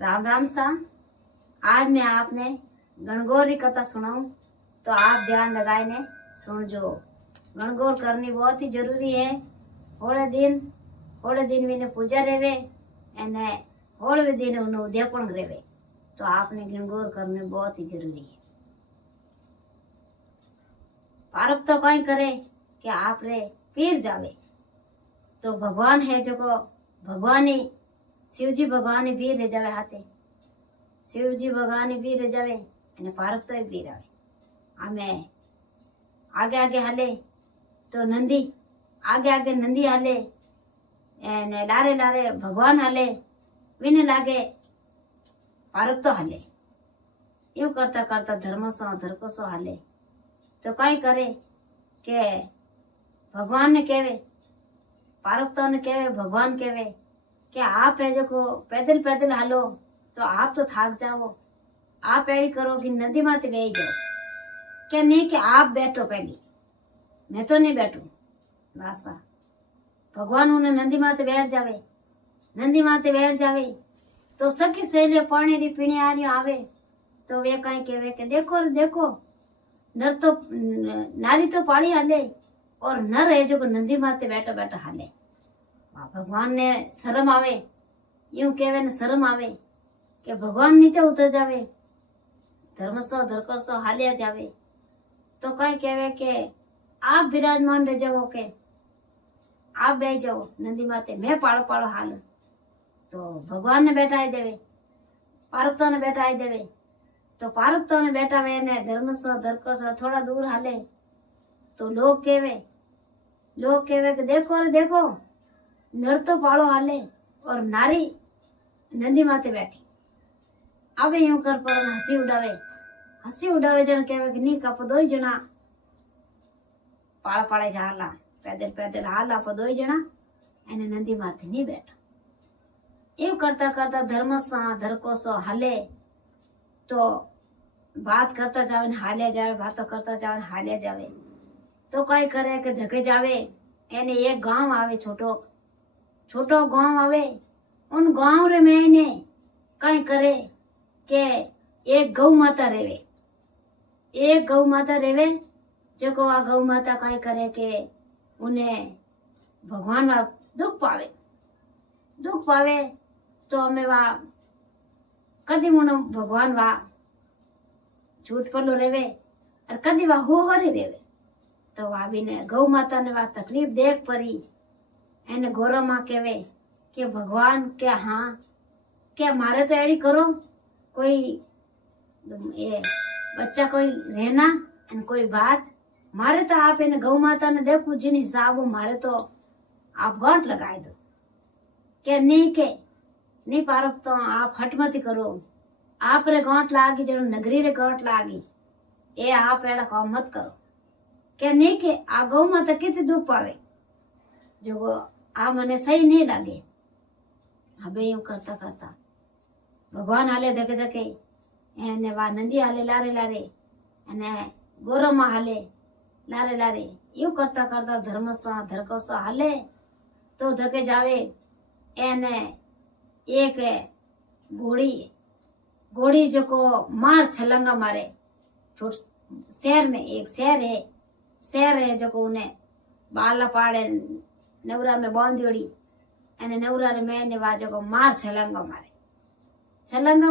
राम राम सा। आज मैं आपने गणगौर की कथा सुनाऊं तो आप ध्यान लगाए ने सुन जो। गणगौर करनी बहुत ही जरूरी है। होले दिन मैंने पूजा रेवे एने होले दिन उन्हें उद्यापन रेवे तो आपने गणगौर करनी बहुत ही जरूरी है। पारब तो कई करे कि आप रे पीर जावे तो भगवान है जो को भगवान ही शिवजी भगवान ही पीर ले जावे हाथे। शिवजी भगवान ही पीर ले जावे અને પારબ તો પીર આવે। અમે आगे आगे हाले तो नंदी आगे आगे नंदी हाले ने लारे लारे भगवान हाले विने लागे पारब तो हाले। यूं करता करता धर्मसो धरकोसो हाले तो कई करे के भगवान ने कहवे पारब तो ने कहवे भगवान कहवे कि आप है जो को पैदल पैदल हालो तो आप तो थाक जाओ। आप ऐडी करो कि नदी माते बेही जाओ। क्या नहीं कि आप बैठो पहली मैं तो नहीं बैठू। वासा भगवान उन्हें नदी माते बैठ जावे। नदी माते बैठ जावे तो सखी सहेली पानी री पीने आ रही आवे तो वे कहीं कहवे कि देखो देखो नर तो नारी तो पाली हाले और नर है जो नदी माते बैठा बैठा हाले। भगवान ने शर्म आवे यूं कहवे ने शर्म आवे कि भगवान नीचे उतर जावे धर्मसो धरकोसो हालिया जावे तो कई कहवे कि आप विराजमान रह जाओ के आप बैठ जाओ नदी माते मैं पाड़ो पाड़ो हाल तो भगवान ने बैठाई देवे पारबतो ने बैठाई देवे तो पारबतो ने बैठावे ने धर्मसो धरकोसो थोड़ा दूर हाले तो लोग कहवे कि देखो रे देखो नर तो पाड़ो हाले और नारी नदी माते बैठी। अब यूं कर पर हंसी उड़ावे जन कहवे कि नी कप दो जना पाड़ा पाड़े जाला पैदल पैदल हाला पर दो जना एने नदी माते नहीं बैठा। यूं करता करता धर्मसा धरकोसो हाले तो बात करता जावे ने हालिया जावे बातों करता जावे ने हालिया जावे तो कई करे कि जगे जावे एने एक गांव आवे छोटो छोटो गांव आवे उन गांव रे में ने कई करे के एक गौ माता रेवे जो को आ गौ माता कई करे के उन्हें भगवान वा दुख पावे तो हमें वा कदी मुनो भगवान वा झूठ पलो रेवे और कदी वा हो हरी रेवे तो वा भी ने गौ माता ने वा तकलीफ देख परी एने गौरव मां कहवे कि भगवान क्या हाँ क्या मारे तो एडी करो कोई ये बच्चा कोई रहना एन कोई बात मारे तो आप इन गौ माता ने देखो जिन हिसाब मारे तो आप गांठ लगाए दो क्या नहीं पारब तो आप हट मत करो आप रे गांठ लागी जब नगरी रे गांठ लागी ये आप एड़ा काम मत करो क्या नहीं के आ गौ माता कितनी दुख पावे जो आ मने सही नहीं लागे। હવે यूं करता करता भगवान हाले धके धके एने वा नंदी हाले लारे लारे अने गोरमा हाले लारे लारे यूं करता करता धर्मसा धरकोसो हाले तो धके जावे एने एक घोड़ी जो को मार छलंगा मारे शहर में एक शहर है जो को उन्हें बाला पाड़े नवरा में बांधियोड़ी અને નવરા રે મેને વાજો को मार छलंगा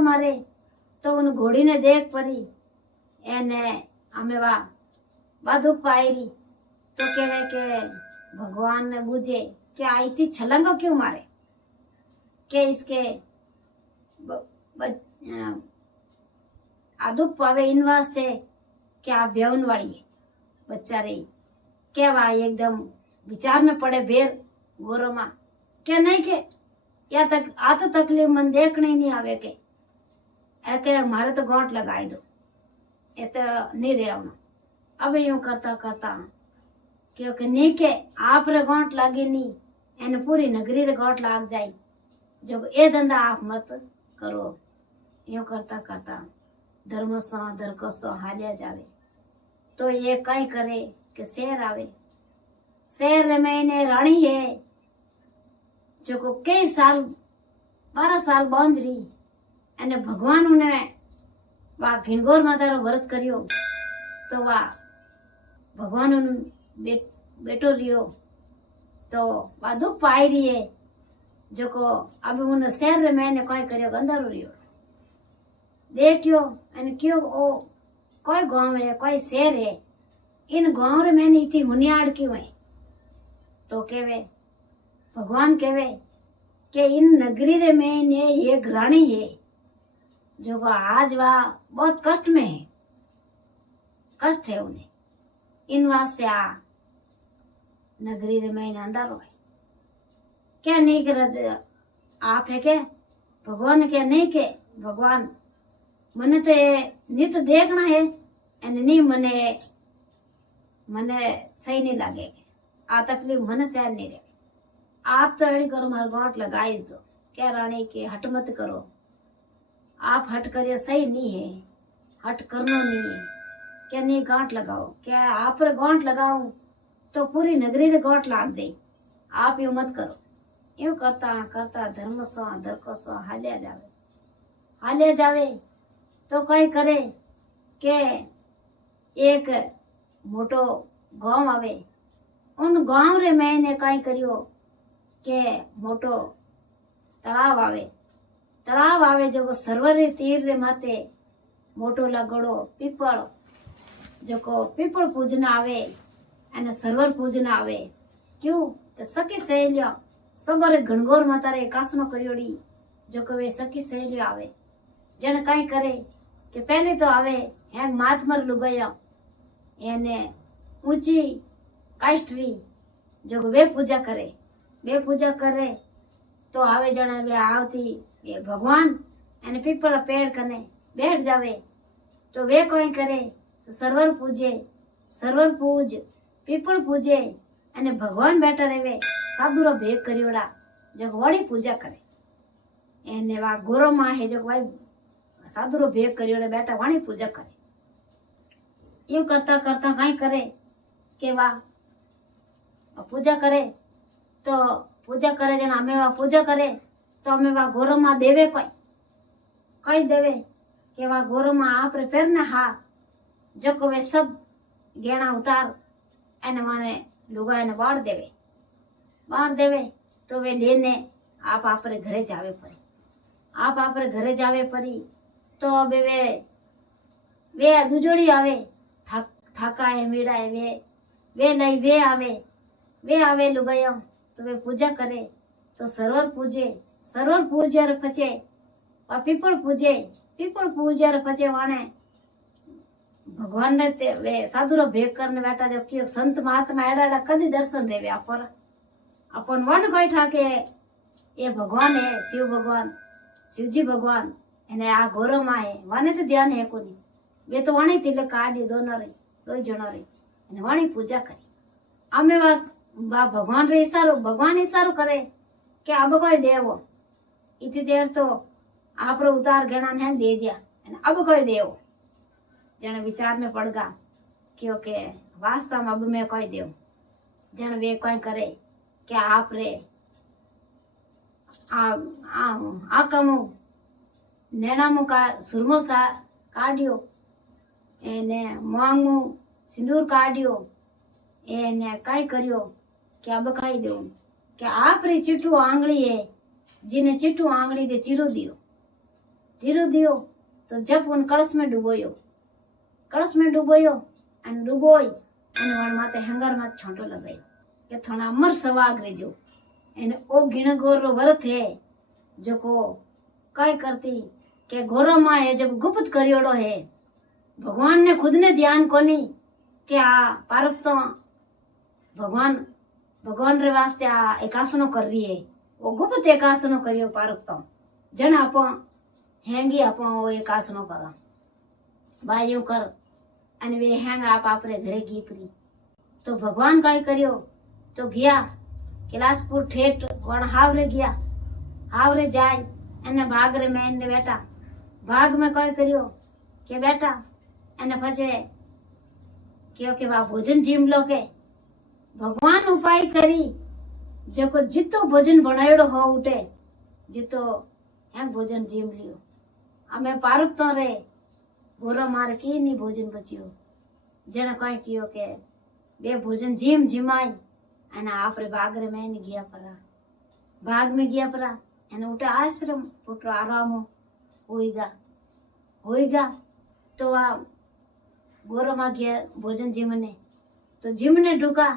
मारे तो उन घोड़ी ने देख परी एने हमें वा दुख पायरी तो कहवे के भगवान ने बुझे कि आई थी छलंगा क्यों मारे के इसके आ दुख पावे इन वास्ते कि आप ब्यावन वाली है बच्चा रही क्या वा एकदम विचार में पड़े बेर गोरो मां क्या नहीं के या तक आ तो तकलीफ मन देखने ही नहीं आवे के मारे तो गांठ लगाई दो ये तो नहीं रहा। अब यूं करता करता क्योंकि नहीं के आप रे गांठ लागे नहीं एने पूरी नगरी रे गांठ लाग जाए जो ये धंधा आप मत करो। यूं करता करता धर्मसो धरकोसो हालिया जावे तो ये कई करे कि शहर आवे। शहर में इन्हें रानी है जो को कई साल 12 साल बांझ रही અને ભગવાન ને વા ઘીણગોર માતારો વ્રત કર્યો તો વા ભગવાન બેટો રહ્યો तो वा दुख पाई रही है जो को अभी उन शहर रे मैंने कोई करियो अंदर रियो देखियो अन क्यों ओ कोई गांव है कोई शहर है इन गांव रे मैंने इतनी हुनियाड़ क्यों है तो केवे भगवान केवे के इन नगरी रे मैंने ये रानी है जो को आज वा बहुत कष्ट में है कष्ट है उन्हें इन वास्ते आ नगरी रे में अंदर हो क्या नहीं कर आप है क्या भगवान क्या नहीं के भगवान मने तो नहीं तो देखना है नहीं मने मने सही नहीं लगे आ तकलीफ मन सहन नहीं रहे आप तो अड़ी करो मार गांठ लगाई दो क्या रानी के हट मत करो आप हट करिए सही नहीं है हट करना नहीं है क्या नहीं गांठ लगाओ क्या आप पर गांठ लगाओ तो पूरी नगरी रे गोट लाग जाए आप यूं मत करो यूं करता करता धर्म सो धरको सो हालिया जावे तो कई करे के एक मोटो गांव आवे उन गांव रे मैंने कई करियो के मोटो तालाब आवे जो सरवरी तीर रे माते मोटो लगड़ो पीपल जो को पीपल पूजना आवे અને સર્વર પૂજન આવે क्यों तो सखी सहेलिया सबरे घणगोर माता रे एकासनो करियोड़ी जो कवे सखी सहेलिया आवे जण काई करे के पहले तो आवे हैंग माथमर लुगाया एने ऊंची काष्टरी जो वे पूजा करे तो आवे जण वे आवती ये भगवान एने पीपल पेड़ कने बैठ जावे तो वे कोई करे सर्वर पूज पीपल पूजे अने भगवान बैठा रहे साधुरो भेग करियोड़ा जो वड़ी पूजा करे एने वा गोरो मां है जो भाई साधुरो भेग करियोड़ा बैठा वाणी पूजा करे यूं करता करता कई करे के वा पूजा करे तो पूजा करे जन हमें वा पूजा करे तो हमें वा गोरो मां देवे कई देवे के वा गोरो मां आप रे पैर ने हा जो को वे सब गेणा उतार एने माने लुगा एने बाढ़ देवे तो वे लेने आप आपरे घरे जावे परी तो अबे वे दुजोड़ी आवे थाका है मीड़ा है वे लई वे आवे लुगाया तो वे पूजा करे तो सर्वर पूजे और पचे पीपल पूजे और पचे वाणे भगवान ने ते वे साधुरो भेग करने बैठा जब कि संत महात्मा एड़ा कदी दर्शन देवे अपन वन बैठा के ये भगवान है शिवजी भगवान एने आ गोरो मां है वाने तो ध्यान है कोनी वे तो वाणी तिलक आदि दो जणो रे एने वाणी पूजा करी आमे वा भगवान रे इशारो करे के अब कोई देवो इतनी देर तो आप रो उतार गणा ने दे दिया एने अब कोई देवो जन विचार में पड़गा क्योंकि वास्तव में अब मैं कोई देव जन वे कोई करे कि आप रे आ कमु नेणामु का सुरमो सा काढ़ियो एने मोंगु सिंदूर काढ़ियो एने काई करियो कि अब काई देव कि आप रे चिट्टू आंगली है जिने चिट्टू आंगली रे चिरो दियो तो जब उन कलश में डुबोयो अन डूबोई अन वण माते हंगार माते छोटो लगायो के थोड़ा अमर सवाग रेजो एने ओ घिणगोर रो व्रत है जो को कई करती के गोरो मां है जब गुप्त करियोड़ो है भगवान ने खुद ने ध्यान कोनी के आ पारक तो भगवान रे वास्ते आ एकासनो कर रही है वो गुप्त एकासनो करियो पारक तो जन आपो हैंगी आपो वो एकासनो करा भाई यूं कर अन वे हैंग आप रे घरे गीपरी तो भगवान कई करियो तो गया कैलाशपुर ठेठ वण हावरे गया हावरे जाय अने भाग रे में ने बेटा भाग में कई करियो के बेटा अने पछे क्यों के वा भोजन जीम लो के भगवान उपाय करी जो को जितो भोजन बनायोड़ो हो उठे जितो है भोजन जीम लियो અમે પારુપ તો રે ગોરો મારે की नहीं भोजन बचियो जने कई कियो के बे भोजन जीम जिमाई अने आपरे बागरे में नहीं गया परा बाग में गया परा अने उठे आश्रम पुत्र आराम होईगा तो आ गोरो में गया भोजन जीमने तो जीमने ढुका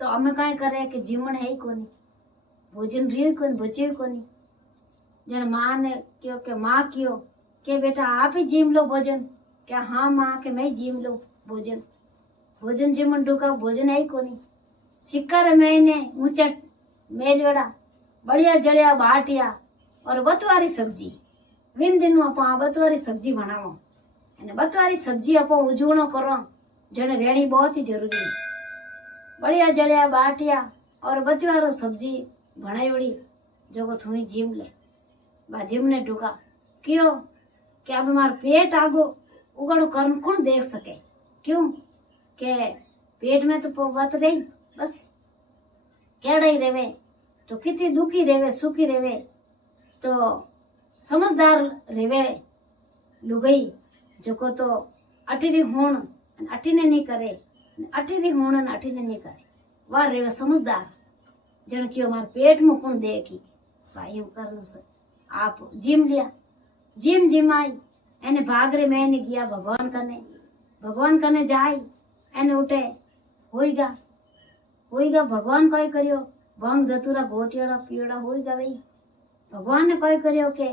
तो अमे कई करे कि जीमण है ही कोनी भोजन रियो कोनी बचियो कोनी जने मां ने क्यों के मां क्यों के बेटा आप ही जीम लो भोजन क्या हाँ माँ के मैं जीम लो भोजन भोजन जीमन ढुका भोजन है ही कोनी सिक्कर मैंने ऊंचा मेलियोड़ा बढ़िया जड़िया बाटिया और बतवारी सब्जी विन दिन आप बतवारी सब्जी बनावो अने बतवारी सब्जी आप उजवणो करो जने रेणी बहुत ही जरूरी है बढ़िया जड़िया बाटिया और बतवारो सब्जी बनायोड़ी जो को थोड़ी जीम ले बा जीम ने ढुका क्यों कि अब हमारा पेट आगो उगड़ो कर्म कौन देख सके क्यों के पेट में तो वत रही बस केड़ा ही रेवे तो कितनी दुखी रेवे सुखी रेवे तो समझदार रेवे लुगई जो को तो अटीरी होण अटीने नहीं करे अटीरी होण अटीने नहीं करे वाह रेवे समझदार जन क्यों हमारे पेट में कौन देगी भाई यूं कर आप जिम लिया जिम जिमाई एने भागरे में नहीं गया भगवान कने जाई एने उठे होईगा भगवान कोई करियो भंग धतूरा घोटियोड़ा पियोड़ा होईगा भाई भगवान ने कोई करियो के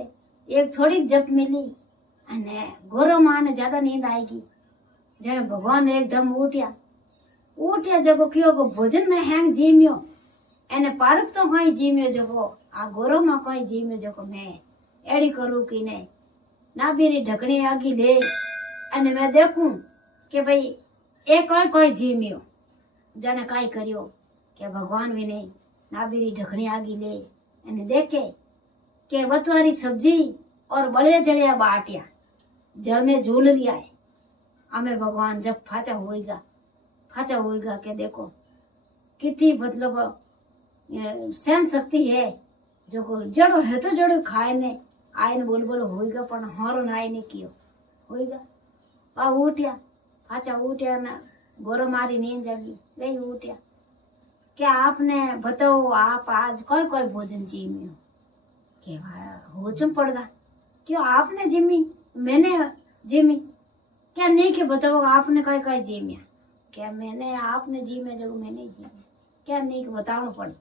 एक थोड़ी जप मिली अने गोरो मां ने ज्यादा नींद आएगी जने भगवान एकदम उठ्या जगो कियो को भोजन में हैंग जीम्यो एने पारक तो कोई जीम्यो जगो आ गोरो मां कोई जीम्यो जगो मैं एड़ी करूं कि नहीं ना बीरी ढकनी आगी ले अने मैं देखूं के भाई एक कोई जीम्यो जाने काई करियो के भगवान भी नहीं ना बीरी ढकनी आगी ले अने देखे के वतवारी सब्जी और बड़े जड़िया बाटिया जड़ में झूल रिया है हमें भगवान जब फाचा होएगा के देखो कितनी मतलब सहन शक्ति है जो को जड़ो है तो जड़ो खाए ने आए ने बोल होएगा पण हारो नाय ने कियो होएगा पा उठ्या फाचा उठ्या ना गोरो मारी नींद जागी वे उठ्या क्या आपने बताओ आप आज कोई भोजन जीम्यो के होचम पड़गा क्यों आपने जिमी मैंने जिमी क्या नहीं के बताओ आपने कोई जीम्या क्या मैंने आपने जीमे जो मैंने जीमे क्या नहीं के बताओ पड़े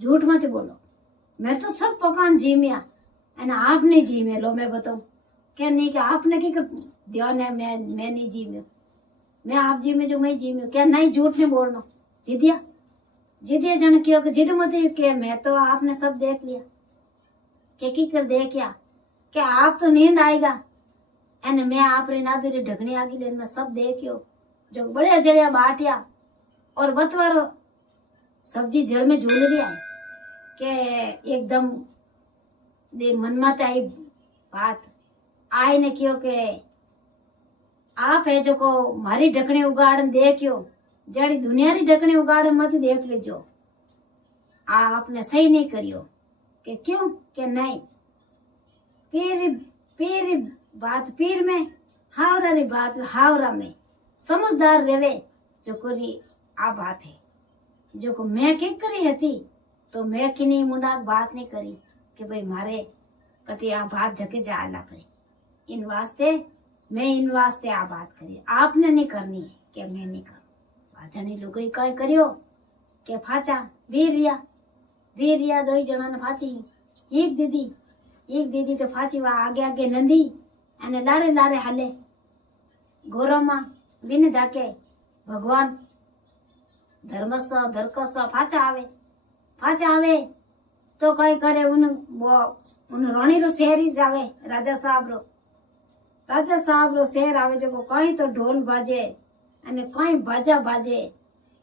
झूठ मत बोलो मैं तो सब पकान जीम्या अने आपने जीमे लो मैं बताऊं क्या नहीं कि आपने की ध्यान है मैं नहीं जीम्यो मैं आप जीमे जो मैं जीम्यो क्या नहीं झूठ नहीं बोलना जिदिया जन क्यों कि जिद मत के मैं तो आपने सब देख लिया के की कर दे क्या आप तो नींद आएगा एने मैं आप रे ना भी ढकनी आगी लेन में सब देखियो जो बड़े जड़िया बाटिया और बतवारो सब्जी जड़ में झूल रही है के एकदम दे मन में आई बात आए ने क्यों के आप है जो को मारी ढकनी उगाड़न देखियो जड़ी दुनिया री ढकनी उगाड़न मत देख लेजो आपने सही नहीं करियो के क्यों के नहीं पीर बात पीर में हावरा री बात हावरा में समझदार रेवे जो कोरी आ बात है जो को मैं के करी हती तो मैं की नहीं मुंडा बात नहीं करी कि भाई मारे कटी आ बात धके जा ला करे इन वास्ते मैं इन वास्ते आ बात करी आपने नहीं करनी है कि मैं नहीं करूं बाधनी लुगई कई करियो के फाचा वीरिया दो जना ने फाची एक दीदी तो फाची वा आगे नंदी अने लारे हाले गोरो मां बिन दाके भगवान धर्मस धरकस फाचा आवे तो कई करे उन रानी रो शहर ही जावे राजा साहब रो शहर आवे जो कहीं तो ढोल बाजे अने कहीं बाजा बाजे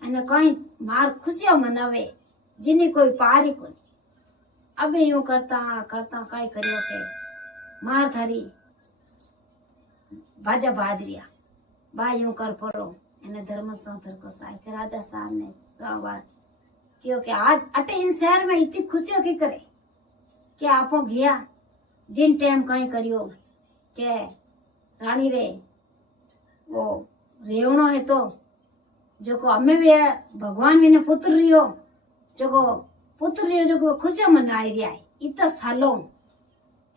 अने कहीं मार खुशियां मनावे जिनी कोई पार ही कोनी अब यूं करता कई करियो के मार थारी बाजा बाजरिया बा यूं कर पड़ो एने धर्मस्थल को साई के राजा साहब ने रावार क्योंकि आज अटे इन शहर में इतनी खुशियों की करे कि आपो गया जिन टाइम कहीं करियो के रानी रे वो रेवणो है तो जो को हमें भी भगवान भी ने पुत्र रियो जो को पुत्र रियो जो को खुशियां मनाई रिया है इतना सालों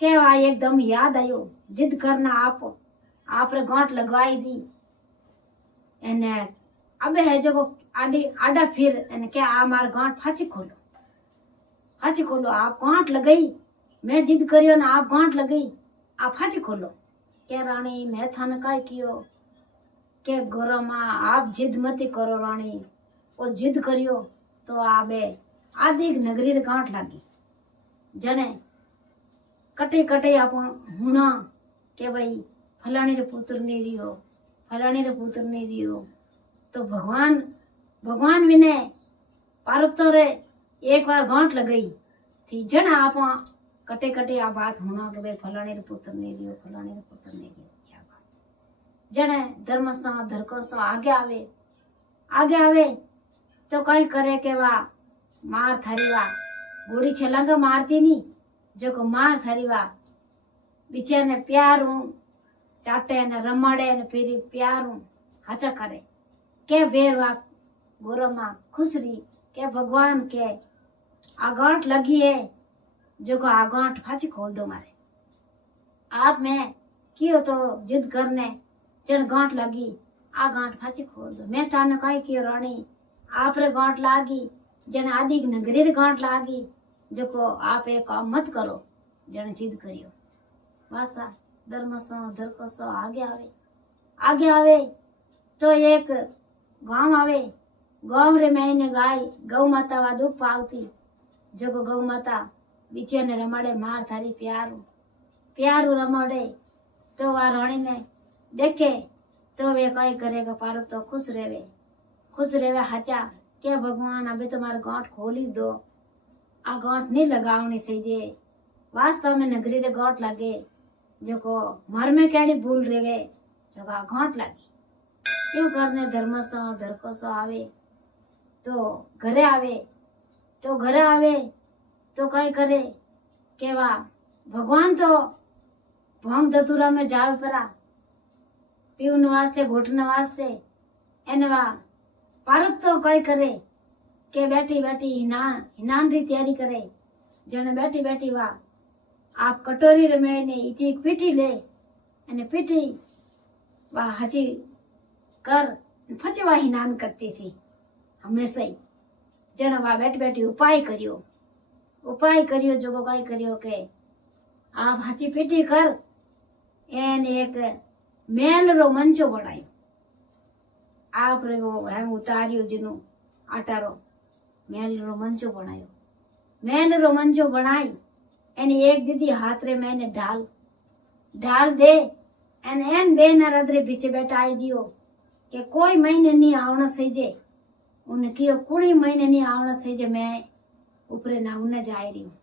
के वा एकदम याद आयो जिद करना आप रे गांठ लगवाई दी एने अबे है जो को आडी आडा फिर एने के आ मार गांठ फाची खोलो आप गांठ लगाई मैं जिद करियो ना आप गांठ लगाई आप फाची खोलो के रानी मैं थाने काय कियो के गोरा माँ आप जिद मती करो रानी वो जिद करियो तो आबे आधी नगरी रे गांठ लागी जने कटे कटे आप हुना के भाई फलानी रे पुत्र नहीं रियो तो भगवान विने पारपतो रे एक बार गांठ लगाई थी जन आप कटे कटे आ बात होना के भाई फलानी रे पुत्र नहीं रियो जने धर्म सा धरको सो आगे आवे तो कई करे के वा मार थारी वा गोड़ी छलांगा मारती नी जो को मार थारी वा बिचे ने प्यार हूं चाटे ने रमाड़े ने फिर प्यार हूं हाचा करे के बेर वा गोरो मां खुशरी के भगवान के आगांठ लगी है जो को आगांठ फाची खोल दो मारे आप में कियो तो जिद करने जन गांठ लगी आ गांठ फाची खोल दो मैं थाने काई कियो रानी आप रे गांठ लागी जन आदि नगरी रे गांठ लागी जो को आप एक काम मत करो जन जिद करियो वासा धर्म सो धरको सो आगे आवे तो एक गांव रे मैंने गाय गौ माता वा दुख पावती जो को गौ माता बीचे ने रमाड़े मार थारी प्यारू रमाड़े तो वा रानी ने देखे तो वे कई करेगा पारक तो खुश रेवे हाचा के भगवान अभी तुम्हारे गांठ खोली दो आ गांठ नहीं लगावनी सही जे वास्तव में नगरी रे गांठ लगे जो को मर में केड़ी भूल रेवे जो का गांठ लगी क्यों करने धर्म सो धरको सो आवे तो घरे आवे तो कई करे के वा भगवान तो भंग धतुरा में जावे परा पीवन वास्ते घोटने वास्ते एनवा पारक तो कई करे के बैठी हिनान री तैयारी करे जने बैठी वा आप कटोरी रे में ने इती पीठी ले एने पीठी वा हजी कर फचवा हिनान करती थी हमेशा ही जने वा बैठी उपाय करियो जो कई करियो के आप हची पीठी कर एन एक मेल रो मंचो बनायो आप रे वो हैंग उतारियो जिनो आटारो मेल रो मंचो बनाई एने एक दीदी हाथ रे मैंने डाल दे एन बे न रदरे पीछे बैठाई दियो के कोई महीने नहीं आवना सही जे उन्हें कियो कुड़ी महीने नहीं आवना सही जे मैं ऊपरे ना उन्हें जाए रही हूँ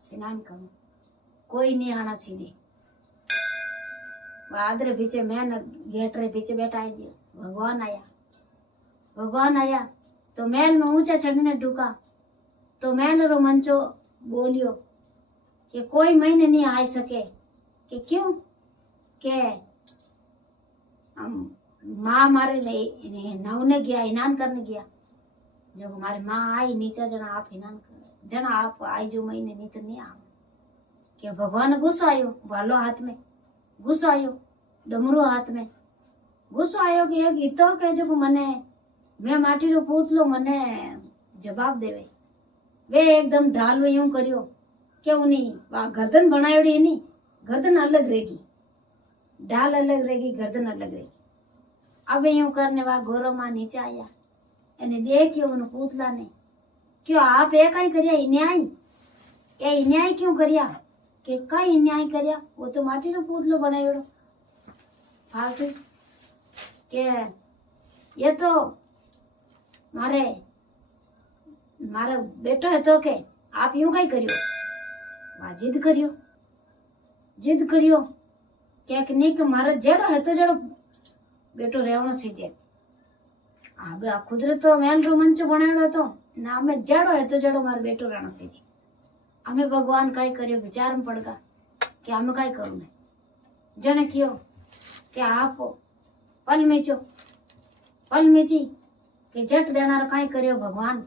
स्नान करूं कोई नहीं आना चाहिए आदरे पीछे मैं न गेट रे पीछे बैठाई दियो भगवान आया तो महल में ऊंचा चढ़ने ढूका तो महल रो मंचो बोलियो कि कोई महीने नहीं आ सके कि क्यों के माँ मारे नवने गया हिनान करने गया जो हमारी माँ आई नीचा जना आप हिनान कर जना आप आई जो महीने नहीं तो नहीं आओ के भगवान गुस्सा आयो वालो हाथ में गुस्सा आयो डमरू हाथ में गुस्सा आयो कि एक इतो के जो मने मैं माटी रो पूतलो मने जवाब देवे वे एकदम ढाल वे यूं करियो के उन्हीं वा गर्दन बनायोड़ी नहीं गर्दन अलग रहेगी ढाल अलग रहेगी गर्दन अलग रहेगी अब यूं करने वा गोरो मां नीचे आया एने देखियो उन पूतला ने क्यों आप एक ही करिया इन्याय क्यों करिया के कई इन्याय करिया वो तो माटी रो पूतलो बनायोड़ो फालतू के ये तो मारे बेटो है तो के आप यूं कई करियो वा जिद करियो क्या कि नहीं कि मारे जेड़ो है तो जेड़ो बेटो रेवणो सीजे अब आ खुद रे तो मेल रो मंच बनायोड़ो तो ना में जेड़ो है तो जेड़ो मारे बेटो रहणो सीजे हमें भगवान काई करियो विचार में पड़गा कि हमें काई करूं मैं जने कियो के आप पल मीची के जट देनार काई कर्यो भगवान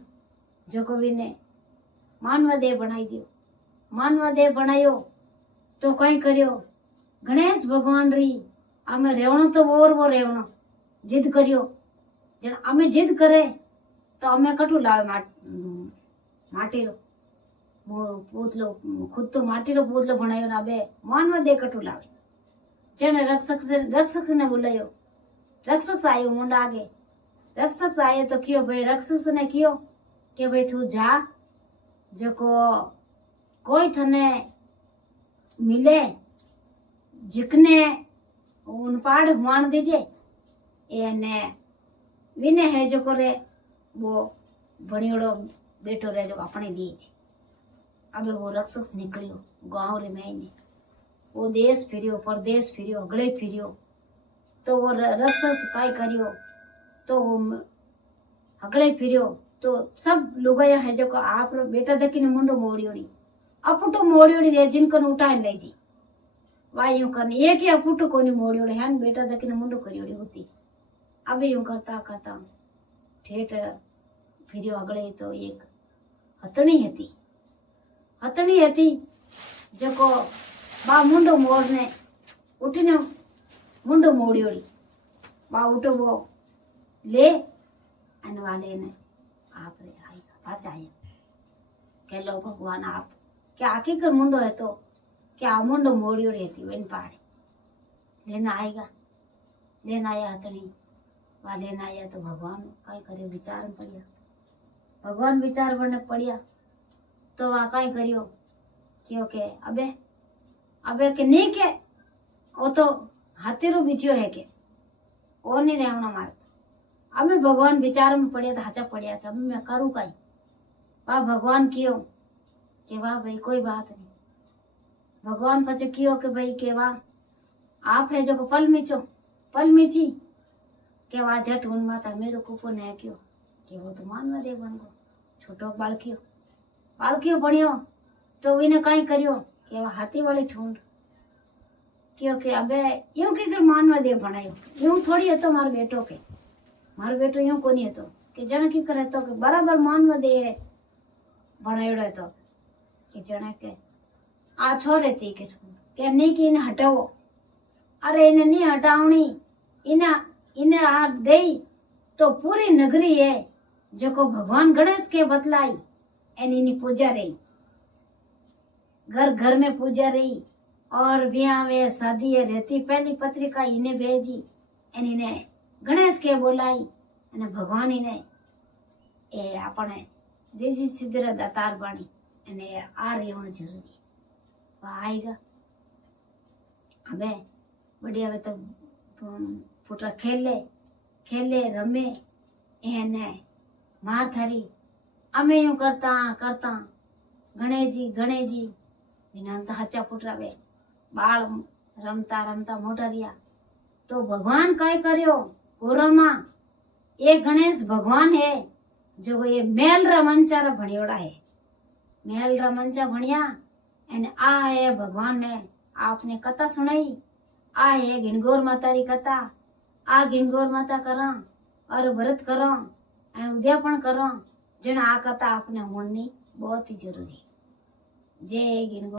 जो कवि ने मानव देह बनाई दियो। मानव देह बनायो तो कई कर्यो गणेश भगवान री आमे रेवणो तो वो रेवणो जिद कर्यो। जण आमे जिद करे तो आमे कटू लावे माटी रो पूतलो खुद तो माटी रो पूतलो बनायो ना बे मानव देह कटू लावे। जने रक्षक ने बुलायो, रक्षक आयो मुंडा आगे। रक्षक आये तो कियो भाई रक्षक ने कियो के भाई तू जा जको कोई थने मिले जिकने उन पाड़ हुआन दीजे एने विने है जो करे वो भणियोड़ो बेटो रहे जो अपने लिए छे। अबे वो रक्षक निकलियो गांव रे महीने वो देश फिरियो परदेश फिरियो अगले फिरियो तो वो रक्षक काई करियो तो वो अगले फिरियो तो सब लोग है जो आप बेटा दकी ने मुंडो मोड़ियोड़ी अपुटो मोड़ियोड़ी रे जिनकन उठाए ले जी वाई यूं करने एक ही अपुटो कोनी मोड़ियोड़ी है बेटा दकी ने मुंडो करियोड़ी होती। अब यूं करता करता ठेठ फिरियो अगले तो एक हतणी हती जको बा मुंडो मोड़ने उठीने मुंडो मोड़ियोड़ी बा उठो वो ले अन वाले ने आप रे आई पाचा आया के लो भगवान आप के आखी कर मुंडो है तो क्या मुंडो मोड़ियोड़ी थी वेन पाड़े लेना आया हतणी वहाँ लेना आया तो भगवान काई करे विचार में पड़िया। भगवान विचार में पड़िया तो वहाँ काई करियो क्यों के अबे के नहीं के वो तो हाथी रो बीजियो है के और नहीं रहना मारे। अबे भगवान विचार में पड़िया तो हाचा पड़िया कि अबे मैं करूँ काई। वाह भगवान कियो के वाह भाई कोई बात नहीं। भगवान पचे कियो के भाई के वाह आप है जो को पल मीची के वाह झट उन माता मेरो कुपो ने क्यों के वो तो मानवा दे बन गो छोटो बालकियो बनियो तो विने काई करियो के वाह हाथी वाली ठूंड क्योंकि अबे यूं की कर मानवा दे बनायो यूं थोड़ी है तो मारो बेटो यूं कोनी है तो कि जण की करे तो कि बराबर मानवा दे बनायोड़ो है तो कि जण के आ छोरे थी के नहीं कि इन्हें हटाओ। अरे इन्हें नहीं हटावनी इन्हें आ गई तो पूरी नगरी है जो को भगवान गणेश के बतलाई एन इन्हीं पूजा रही घर घर में पूजा रही और ब्याह वे शादी है रहती पहली पत्रिका इन्हें भेजी एन इन्हें गणेश के बोलाई અને ભગવાન એને એ આપણે જેજી સિદ્ધરા દાતાર બની અને આ રહેવું જરૂરી આएगा। હવે બડી હવે તો પુત્ર ખેલે રમે એને માર થારી અમે यूं करता गणेशजी विनाम तो हाचा पुटरा वे बाल रमता मोटा रिया तो भगवान काय कर्यो गोरमा एक गणेश भगवान है जो ये मेल रा मंचा रा भणियोड़ा है मेल रा मंचा भणिया एन आ है भगवान में आपने कथा सुनाई आ है गिणगोर माता री कथा आ गिणगोर माता करा और व्रत करो उद्यापन करो जन आ कथा आपने होनी बहुत ही जरूरी जय गिणगोर।